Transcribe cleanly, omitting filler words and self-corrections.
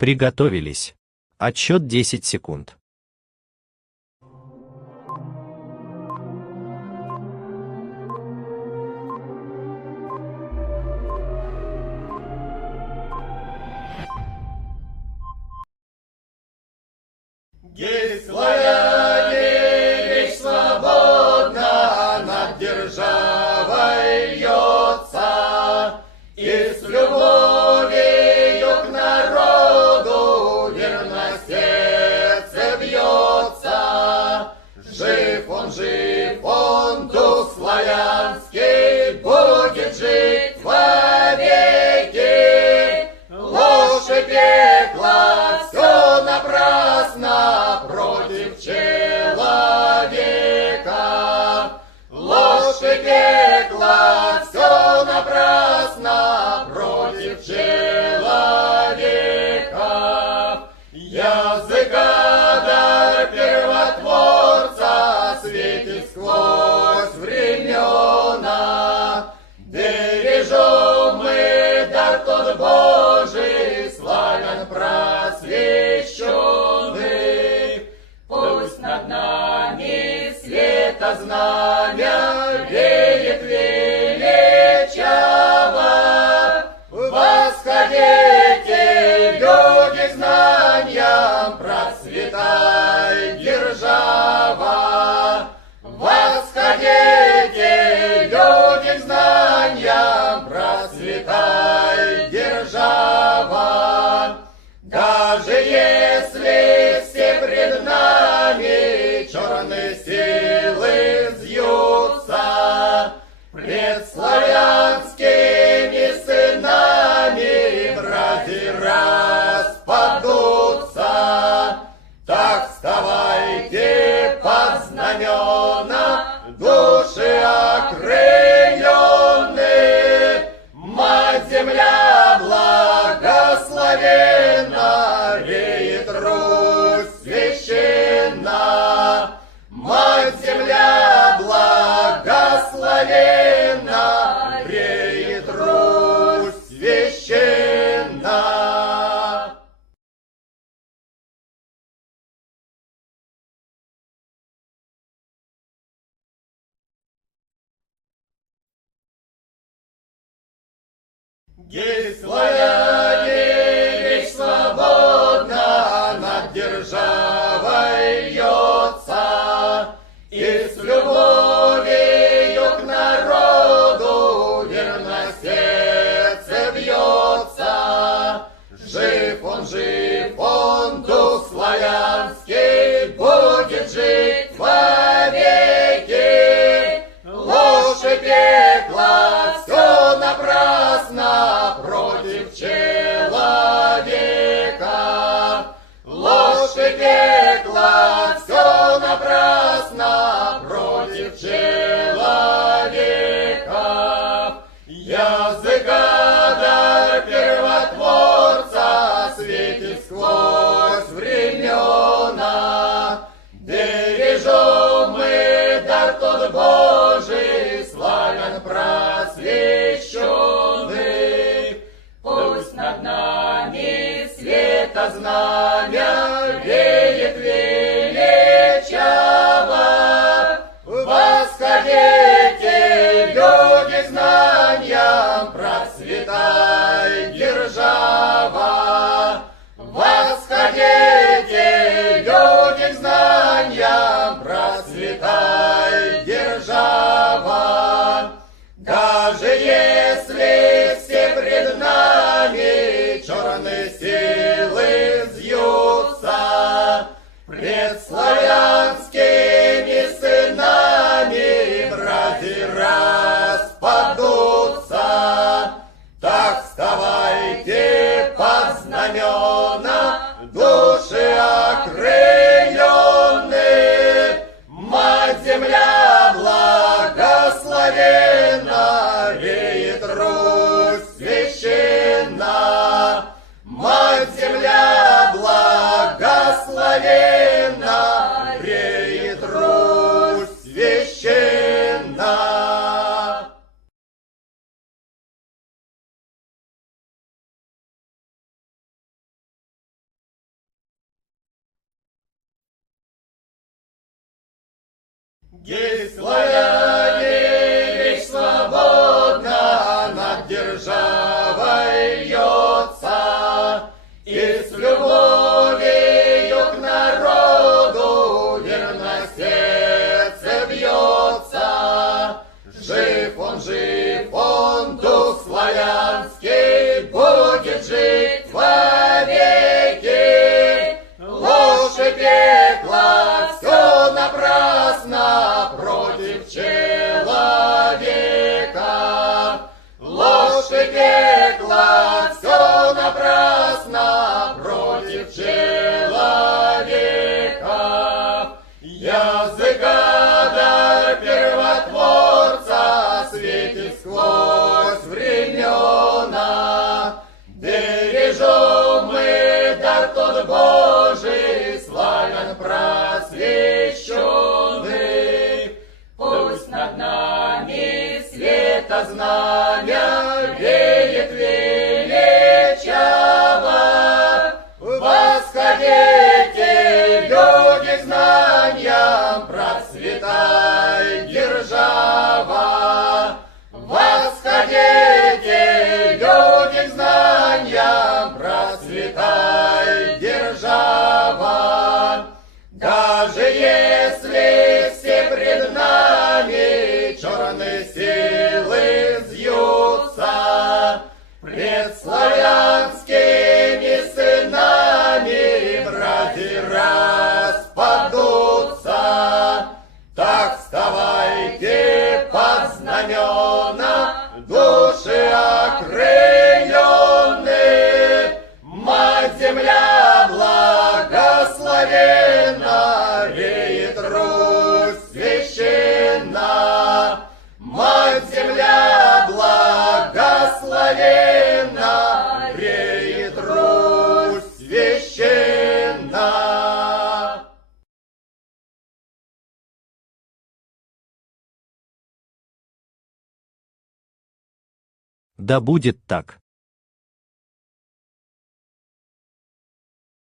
Приготовились. Отсчет 10 секунд. Гей, славяне, речь свободна над державой льется, и с любовью к народу верно сердце бьется. Жив он, дух славянский, будет жить вовеки. Ложь и пекло, все напрасно против человека. Ложь и пекло, все напрасно против человека. Языка до первотворца светит сквозь времена. Бережем мы дар тот Божий, славян просвещенный. Пусть над нами света знамя веет величаво. Восходите, люди, к знаниям, процветай держава. Восходите, люди, к знаниям, процветай держава. Даже если все пред нами черные силы взъются, пред славянскими сынами братья распадутся. Так вставайте под знамена, души окрыленные. Мать-Земля благословенна, веет Русь священна. Мать-Земля благословенна, веет Русь священна. Гей, славяне, речь свободна над державой льется, и с любовью к народу верно сердце бьется. Жив он, дух славянский, будет жить вовеки. Ложь и пекло, все напрасно против человека. Ложь и пекло, все напрасно против человека. Языка дар первотворца светит сквозь времена. Бережем мы дар тот Божий, славян просвещенный. Пусть над нами света знамя веет величаво. Восходите, люди, к знаниям, процветай держава. Восходите, люди, к знаниям, процветай держава. Даже если все пред нами черные силы взъются, пред славянскими сынами братья распадутся. Так вставайте под знамена, души окрыленные. Мать-Земля благословенна, веет Русь священна. Мать-Земля благословенна, Гей, славяне, речь свободна над державой льется, и с любовью к народу верно сердце бьется. Жив он, дух славянский, будет жить вовеки. Ложь и пекло, все напрасно против человека. Ложь и пекло, все напрасно против человека. Языка дар первотворца светит сквозь времена. Бережем мы дар тот Божий, славян просвещенный. Пусть над нами света знамя веет величаво. Восходите, люди, к знаниям, процветай держава. Восходите, люди, к знаниям, процветай держава. Даже если все пред нами черные силы взъются, пред славянскими сынами братья распадутся. Так вставайте под знамена, души окрыленные. Мать-Земля благословенна, реет Русь священна. Мать-Земля благословенна, реет Русь священна. Да будет так.